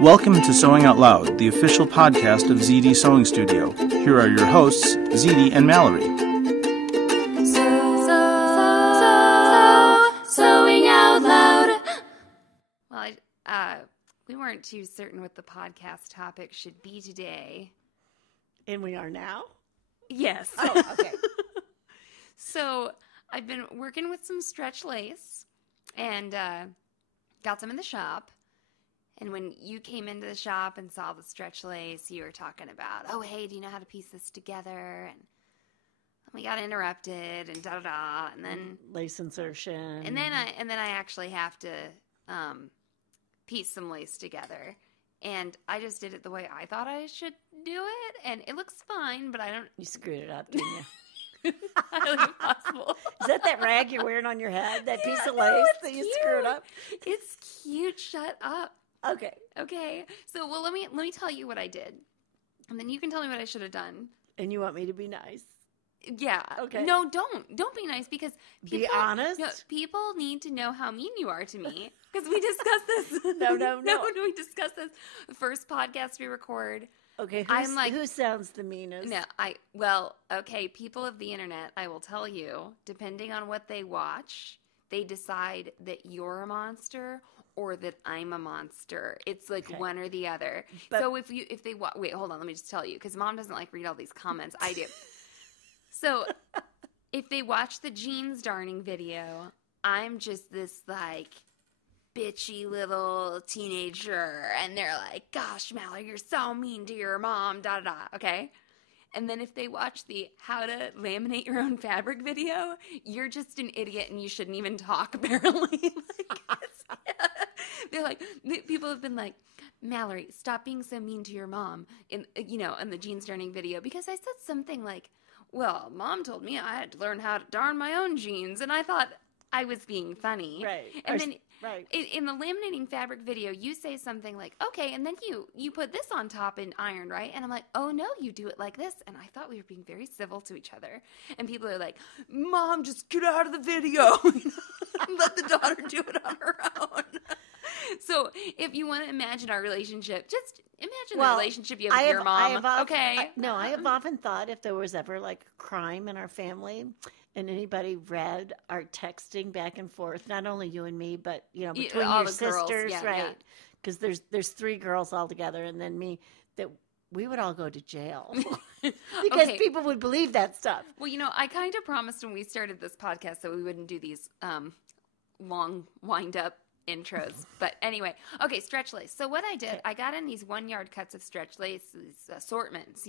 Welcome to Sewing Out Loud, the official podcast of Zede Sewing Studio. Here are your hosts, Zede and Mallory. Sewing Out Loud. Well, we weren't too certain what the podcast topic should be today. And we are now? Yes. Oh, okay. So I've been working with some stretch lace and got some in the shop. And when you came into the shop and saw the stretch lace, you were talking about, oh, hey, do you know how to piece this together? And we got interrupted and da-da-da. And then lace insertion. And then I actually have to piece some lace together. And I just did it the way I thought I should do it. And it looks fine, but I don't... You screwed it up, didn't you? Highly impossible. Is that rag you're wearing on your head? That piece of no, lace it's that you cute. screwed up? It's cute. Shut up. Okay. So, well, let me tell you what I did. And then you can tell me what I should have done. And you want me to be nice? Yeah. Okay. No, don't be nice because people... Be honest? No, people need to know how mean you are to me because we discussed this. No. We discussed this the first podcast we record. Okay, who sounds the meanest? No, okay, people of the internet, I will tell you, depending on what they watch, they decide that you're a monster or that I'm a monster. It's like one or the other. But, so if they wait, hold on, let me just tell you, because Mom doesn't like read all these comments. I do. So if they watch the jeans darning video, I'm just this like bitchy little teenager, and they're like, gosh, Mallory, you're so mean to your mom, da-da-da, okay? And then if they watch the how to laminate your own fabric video, you're just an idiot and you shouldn't even talk, apparently. They're like, people have been like, Mallory, stop being so mean to your mom in the jeans darning video, because I said something like, well, Mom told me I had to learn how to darn my own jeans, and I thought I was being funny. Right. And then right. In the laminating fabric video, you say something like, okay, and then you put this on top and iron, right? And I'm like, oh, no, you do it like this. And I thought we were being very civil to each other. And people are like, Mom, just get out of the video. Let the daughter do it on her own. So if you want to imagine our relationship, just imagine the relationship you have with your mom. I have often thought if there was ever like a crime in our family and anybody read our texting back and forth, not only you and me, but between all your the sisters, girls. right? Because there's three girls all together, and then me, that we would all go to jail because people would believe that stuff. Well, I kind of promised when we started this podcast that we wouldn't do these long wind-up intros. But anyway, okay, stretch lace. So what I did, I got in these 1 yard cuts of stretch lace, these assortments,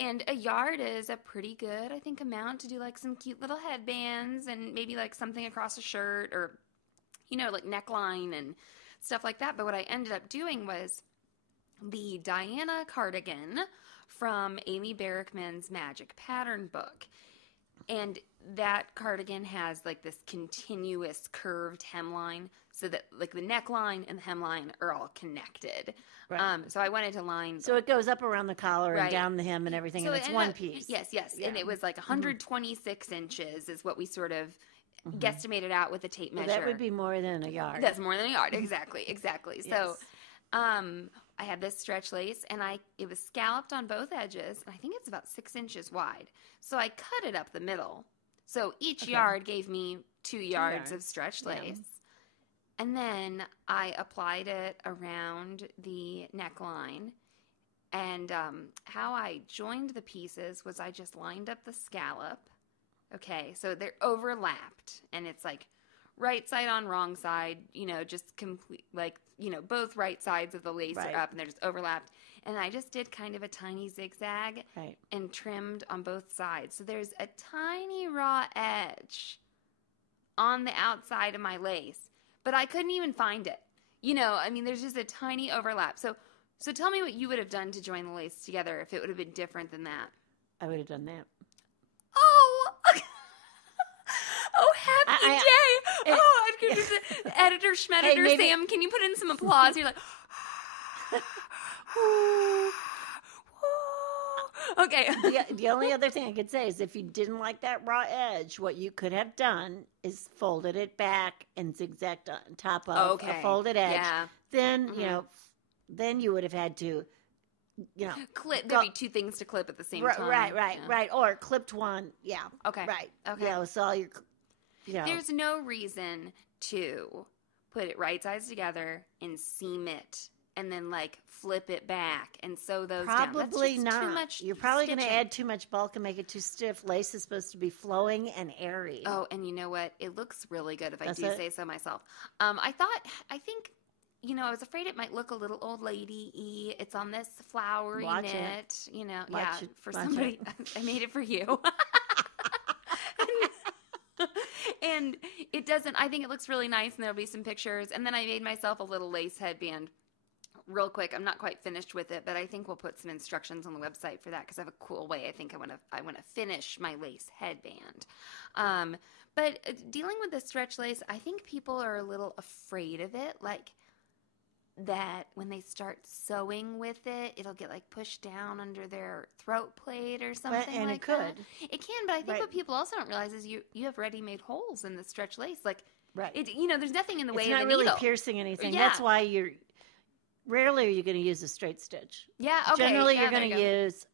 and a yard is a pretty good, I think, amount to do like some cute little headbands and maybe like something across a shirt or, like neckline and stuff like that. But what I ended up doing was the Diana cardigan from Amy Barrickman's Magic Pattern book. And that cardigan has like this continuous curved hemline so that like the neckline and the hemline are all connected. Right. So I wanted to line. So it goes up around the collar and down the hem and everything, so and it's one piece. Yes. Yeah. And it was like 126 inches is what we sort of guesstimated out with the tape measure. That would be more than a yard. That's more than a yard. Exactly. Yes. So I had this stretch lace, and it was scalloped on both edges, and I think it's about 6 inches wide. So I cut it up the middle. So each yard gave me 2 yards of stretch lace. Yeah. And then I applied it around the neckline. And how I joined the pieces was I just lined up the scallop. Okay, so they're overlapped, and it's like right side on wrong side, just complete, like, both right sides of the lace are up and they're just overlapped. And I just did kind of a tiny zigzag and trimmed on both sides. So there's a tiny raw edge on the outside of my lace, but I couldn't even find it. There's just a tiny overlap. So tell me what you would have done to join the lace together if it would have been different than that. I would have done that. Oh, happy day. I'm going to editor, schmeditor, Sam, can you put in some applause? You're like, okay. The only other thing I could say is if you didn't like that raw edge, what you could have done is folded it back and zigzagged on top of a folded edge. Yeah. Then, then you would have had to, clip. There'd be two things to clip at the same time. Right. Or clipped one. Yeah. Okay. Right. Okay. So all your, There's no reason to put it right sides together and seam it and then flip it back and sew those down. Probably That's not. Too much You're probably going to stitching. add too much bulk and make it too stiff. Lace is supposed to be flowing and airy. Oh, and you know what? It looks really good if I Does do it? say so myself. I think, I was afraid it might look a little old lady-y. It's on this flowery Watch knit, Watch it. for Watch somebody. I made it for you. And it doesn't, I think it looks really nice, and there'll be some pictures. And then I made myself a little lace headband real quick. I'm not quite finished with it, but I think we'll put some instructions on the website for that because I have a cool way I think I want to finish my lace headband. But dealing with the stretch lace, I think people are a little afraid of it, that when they start sewing with it, it'll get pushed down under their throat plate or something and like it could. that. It can, but I think Right. what people also don't realize is you have ready-made holes in the stretch lace. Right. There's nothing in the way It's of not the really needle. piercing anything. Yeah. That's why rarely are you going to use a straight stitch. Yeah, okay. Generally, yeah, you're there going you to go. use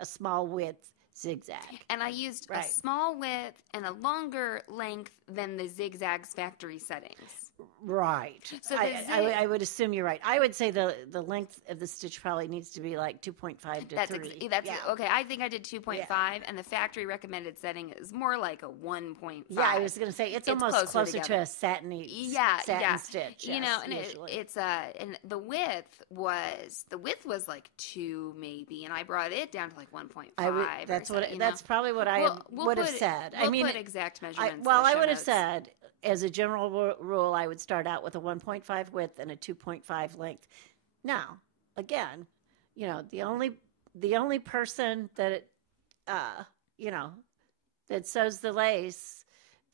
a small width zigzag. And I used a Right. small width and a longer length than the zigzag's factory settings. Right. So I would assume you're right. I would say the length of the stitch probably needs to be 2.5 to 3. Okay. I think I did 2.5, and the factory recommended setting is more like a 1.5. Yeah, I was going to say it's almost closer to a satin stitch. Yes, and the width was 2 maybe, and I brought it down to 1.5. That's probably what I would have said. We'll put exact measurements. I would have said, as a general rule, I would start out with a 1.5 width and a 2.5 length. Now, again, the only person that that sews the lace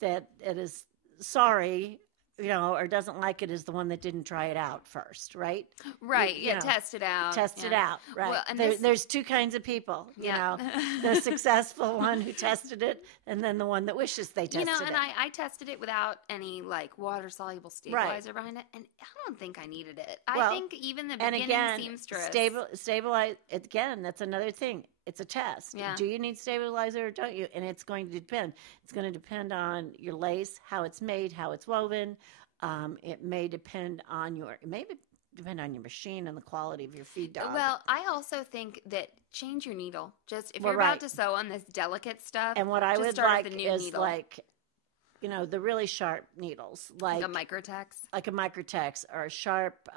that it is sorry, or doesn't like it is the one that didn't try it out first, right? Right. Test it out. It out, right? Well, and there's two kinds of people, the successful one who tested it, and then the one that wishes they tested it. And I tested it without any water soluble stabilizer behind it, and I don't think I needed it. I think even the beginning seamstress stabilize again. That's another thing. It's a test. Yeah. Do you need stabilizer or don't you? And it's going to depend. It's going to depend on your lace, how it's made, how it's woven. It may depend on your machine and the quality of your feed dog. Well, I also think that change your needle. Just if you're about to sew on this delicate stuff, and what I would start like with a new is needle. the really sharp needles, like a Microtex, or a sharp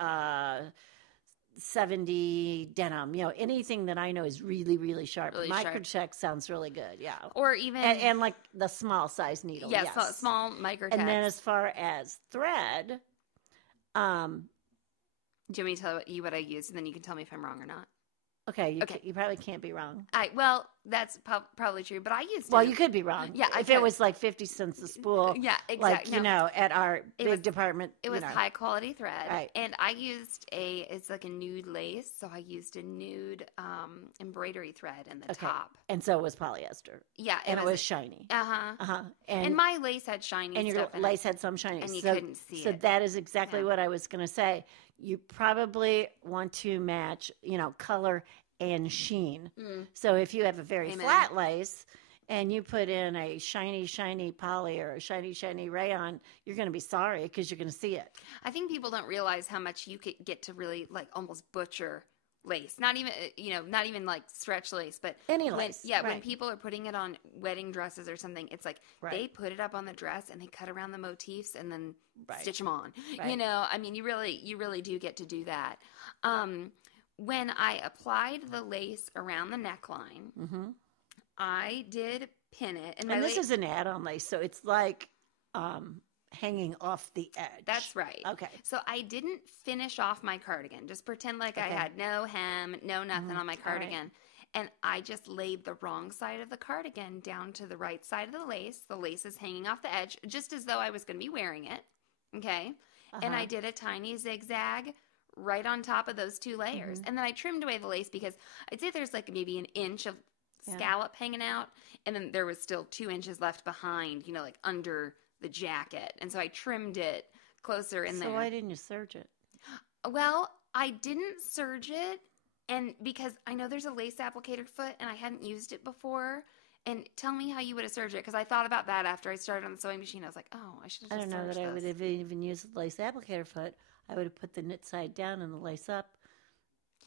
70 denim, anything that I know is really, really sharp. Microtex sounds really good, yeah. Or even and the small size needle, yes. Small Microtex. And then as far as thread, do you want me to tell you what I used, and then you can tell me if I'm wrong or not? Okay, you probably can't be wrong. That's probably true, but I used. Well, you could be wrong. Yeah, if it was 50 cents a spool. Yeah, exactly. At our big department, it was high quality thread, right? And I used it's like a nude lace, so I used a nude embroidery thread in the top, and so it was polyester. Yeah, and it was shiny. And my lace had shiny, and your lace had some shiny, and you couldn't see it. So that is exactly what I was going to say. You probably want to match, color and sheen. So if you have a very flat lace and you put in a shiny, shiny poly or a shiny, shiny rayon, you're going to be sorry because you're going to see it. I think people don't realize how much you could get to really almost butcher lace. Not even stretch lace, but any lace. When people are putting it on wedding dresses or something, it's they put it up on the dress and they cut around the motifs and then stitch them on. Right. You really do get to do that. When I applied the lace around the neckline, I did pin it. And this is an add-on lace, so it's hanging off the edge. That's right. Okay. So I didn't finish off my cardigan. Just pretend I had no hem, no nothing on my cardigan. Right. And I just laid the wrong side of the cardigan down to the right side of the lace. The lace is hanging off the edge, just as though I was going to be wearing it. Okay? And I did a tiny zigzag right on top of those two layers. And then I trimmed away the lace because I'd say there's maybe an inch of scallop hanging out. And then there was still 2 inches left behind, under the jacket. And so I trimmed it closer in there. So why didn't you serge it? Well, I didn't serge it, and because I know there's a lace applicator foot, and I hadn't used it before. And tell me how you would have serged it, because I thought about that after I started on the sewing machine. I was like, oh, I should have just I don't know that I would have even used the lace applicator foot. I would have put the knit side down and the lace up.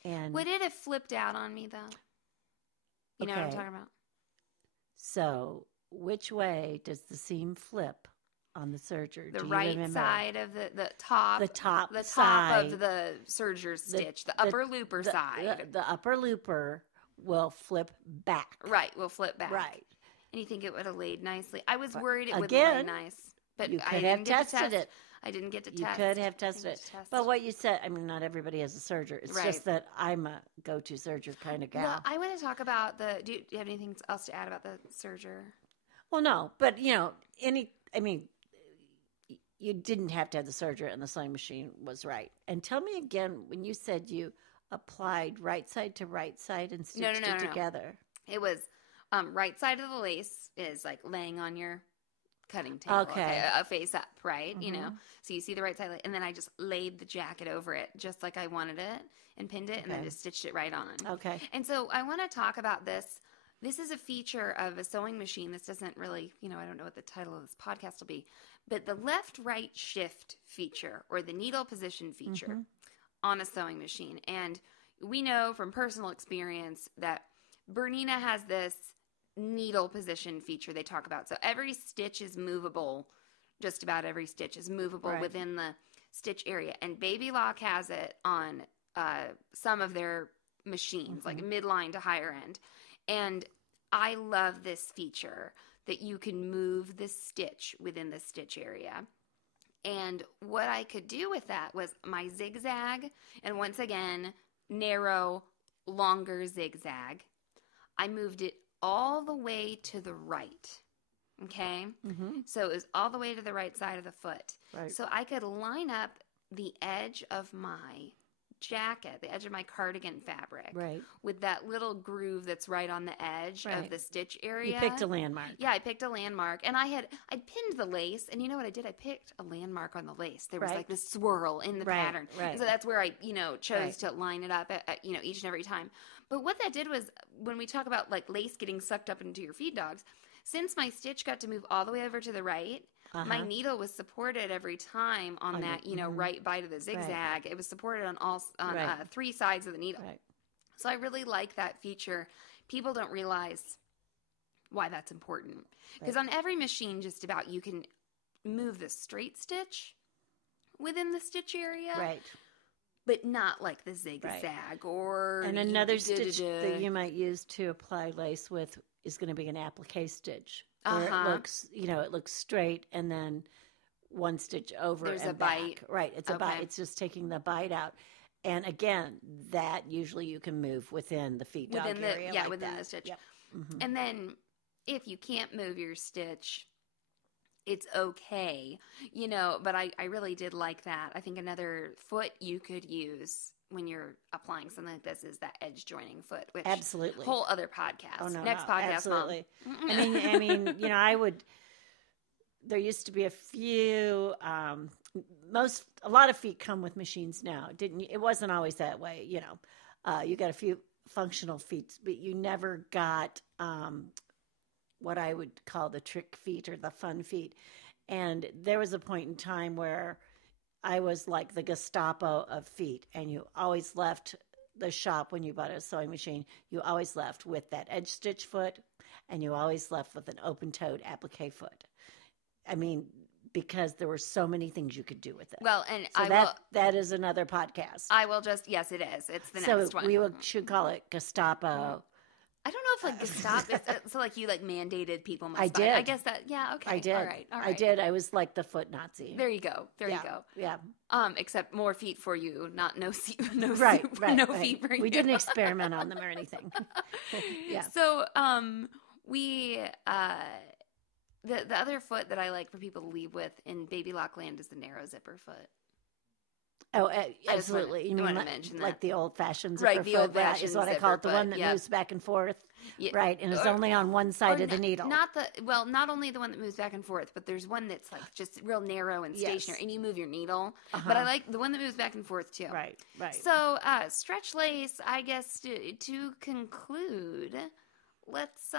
And would it have flipped out on me, though? You know what I'm talking about? So, which way does the seam flip on the serger? The right side of the top. The top side of the serger stitch. The upper looper side. The upper looper will flip back. Right, will flip back. Right. And you think it would have laid nicely. I was worried it would lay nice. But you could have tested it. I didn't get to test. You could have tested it. But what you said, I mean, not everybody has a serger. It's just that I'm a go-to serger kind of gal. Well, I want to talk about do you have anything else to add about the serger? Well, no. But, you didn't have to have the serger, and the sewing machine was right. And tell me again, when you said you applied right side to right side and stitched it together. It was right side of the lace is like laying on your cutting table, okay, face up, right? Mm-hmm. You know, so you see the right side, and then I just laid the jacket over it just like I wanted it and pinned it, and then just stitched it right on. Okay. And so I want to talk about this. This is a feature of a sewing machine. This doesn't really, I don't know what the title of this podcast will be, but the left-right shift feature, or the needle position feature on a sewing machine. And we know from personal experience that Bernina has this needle position feature they talk about. So every stitch is movable. Just about every stitch is movable within the stitch area. And Baby Lock has it on some of their machines, like midline to higher end. And I love this feature that you can move the stitch within the stitch area. And what I could do with that was my zigzag, and once again, narrow, longer zigzag. I moved it all the way to the right, okay? So it was all the way to the right side of the foot. Right. So I could line up the edge of my jacket, the edge of my cardigan fabric, with that little groove that's right on the edge of the stitch area. You picked a landmark. Yeah, I picked a landmark, and I'd pinned the lace, and you know what I did? I picked a landmark on the lace. There was like this swirl in the pattern, so that's where I, chose to line it up at, each and every time. But what that did was, when we talk about like lace getting sucked up into your feed dogs, since my stitch got to move all the way over to the right, my needle was supported every time on that, right bite of the zigzag. It was supported on all three sides of the needle. So I really like that feature. People don't realize why that's important. Because on every machine, just about, you can move the straight stitch within the stitch area. Right. But not like the zigzag or... And another stitch that you might use to apply lace with is going to be an applique stitch. Where it looks, it looks straight, and then one stitch over. There's and a back. bite. Right. It's a bite. It's just taking the bite out. And again, that usually you can move within the feet dog area. Yeah, like within that. the stitch. Yep. And then if you can't move your stitch, it's okay, but I really did like that. I think another foot you could use when you're applying something like this is that edge joining foot, which absolutely whole other podcast. Oh, no, Next podcast, absolutely. I mean, there used to be a few, a lot of feet come with machines now. It wasn't always that way, you got a few functional feet, but you never got, what I would call the trick feet or the fun feet. And there was a point in time where I was like the Gestapo of feet, and you always left the shop when you bought a sewing machine. You always left with that edge stitch foot, and you always left with an open-toed applique foot. I mean, because there were so many things you could do with it. Well, and so that is another podcast. I will yes, it is. It's the next one. So we should call it Gestapo. I don't know if like Gestapo, so like you like mandated people must I did. I guess that, yeah, okay. I did. All right. I did. I was like the foot Nazi. There you go. There you go. Yeah. Except more feet for you, no feet for you. We didn't experiment on them or anything. Yeah. So, we, the other foot that I like for people to leave with in Baby Lock land is the narrow zipper foot. Oh, absolutely. You mean like the old-fashioned zipper right, the old-fashioned is what I call it, the one that moves back and forth. Yeah. Right, and it's only on one side of the needle. Not only the one that moves back and forth, but there's one that's like just real narrow and stationary, and you move your needle. But I like the one that moves back and forth too. Right. So stretch lace, I guess to conclude, let's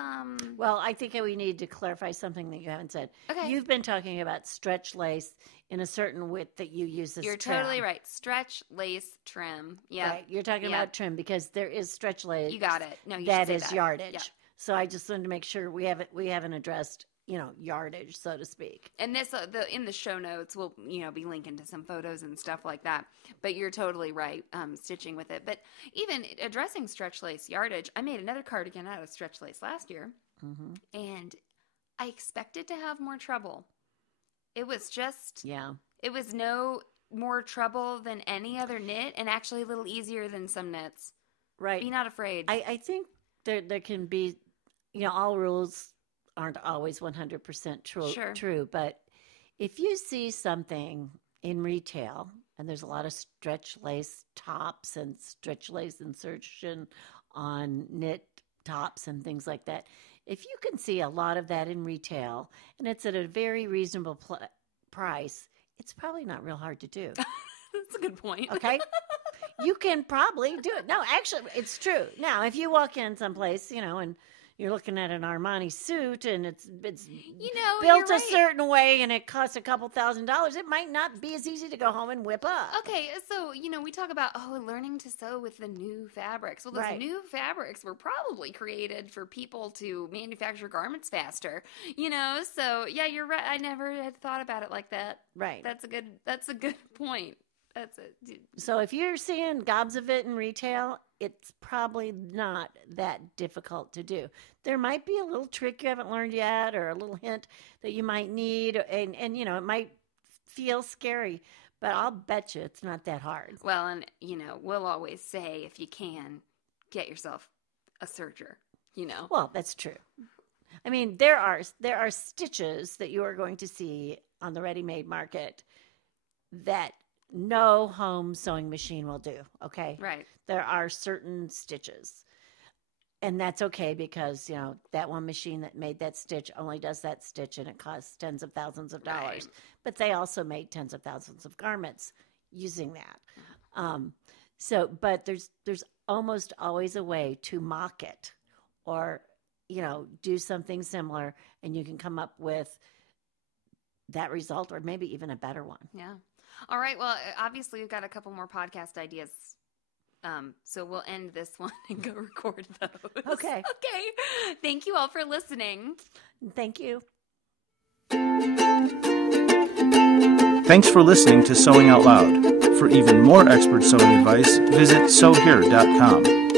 Well, I think we need to clarify something that you haven't said. Okay. You've been talking about stretch lace in a certain width that you use as You're trim. totally right. Stretch lace trim. Yeah. Right. You're talking about trim because there is stretch lace. You got it. No, you that should say is that. yardage. Yeah. So I just wanted to make sure we haven't addressed, yardage, so to speak. And this in the show notes we'll be linking to some photos and stuff like that. But you're totally right, stitching with it. But even addressing stretch lace yardage, I made another cardigan out of stretch lace last year, and I expected to have more trouble. It was just It was no more trouble than any other knit, and actually a little easier than some knits. Right. Be not afraid. I think there can be, all rules aren't always 100% true, but if you see something in retail, and there's a lot of stretch lace tops and stretch lace insertion on knit tops and things like that, if you can see a lot of that in retail, and it's at a very reasonable price, it's probably not real hard to do. That's a good point. Okay? You can probably do it. No, actually, it's true. Now, if you walk in someplace, and you're looking at an Armani suit and it's built a certain way and it costs a couple $1,000s, it might not be as easy to go home and whip up. Okay, so, we talk about, learning to sew with the new fabrics. Well, those new fabrics were probably created for people to manufacture garments faster, So, yeah, you're right. I never had thought about it like that. Right. That's a good point. That's it. So if you're seeing gobs of it in retail, it's probably not that difficult to do. There might be a little trick you haven't learned yet, or a little hint that you might need, and it might feel scary, but I'll bet you it's not that hard. Well, and we'll always say, if you can, get yourself a serger. Well, that's true. I mean, there are stitches that you are going to see on the ready-made market that no home sewing machine will do, okay? Right. There are certain stitches. And that's okay because, that one machine that made that stitch only does that stitch and it costs tens of thousands of dollars. Right. But they also made tens of thousands of garments using that. But there's almost always a way to mock it or, do something similar, and you can come up with that result or maybe even a better one. Yeah. All right. Well, obviously, we've got a couple more podcast ideas. So we'll end this one and go record those. Okay. Okay. Thank you all for listening. Thank you. Thanks for listening to Sewing Out Loud. For even more expert sewing advice, visit sewhere.com.